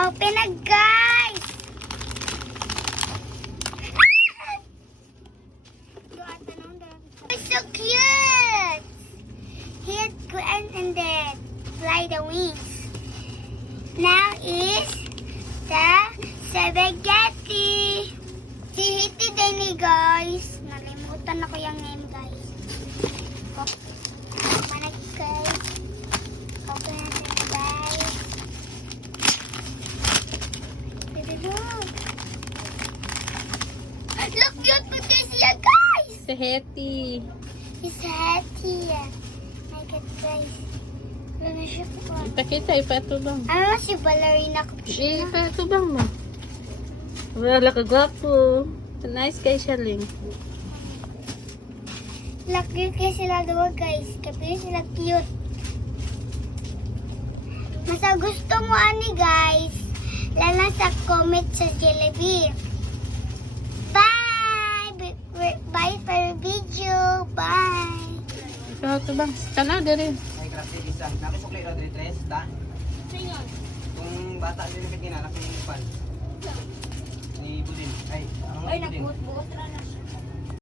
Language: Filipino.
Open na, guys! It's so cute! Hit and then fly the wings. Now is the spaghetti. Si Hiti din ni guys. Nalimutan ako yung name guys. Manag guys. Open natin guys. Look cute po siya guys. Si Hetty. It's Hiti. My God guys. Ano siya po? Ipakita, ipatubang. Ano si ballerina ko? Ipatubang mo. Wala ka gwapo. Nice kay siya, Ling. Cute kayo sila doon guys. Kapag sila cute. Masa gusto mo ani guys. Lala sa comment sa Jollibee. Bye! Bye for video. Bye! Ipatubang. Tanaw, dali. Ay, grabe, isa. Nakisukli raw dito, tres, ta? Kung bata din yung pinalaki yung pan. Ni Budin. Ay, ang Budin. Nagbuot-buot na siya.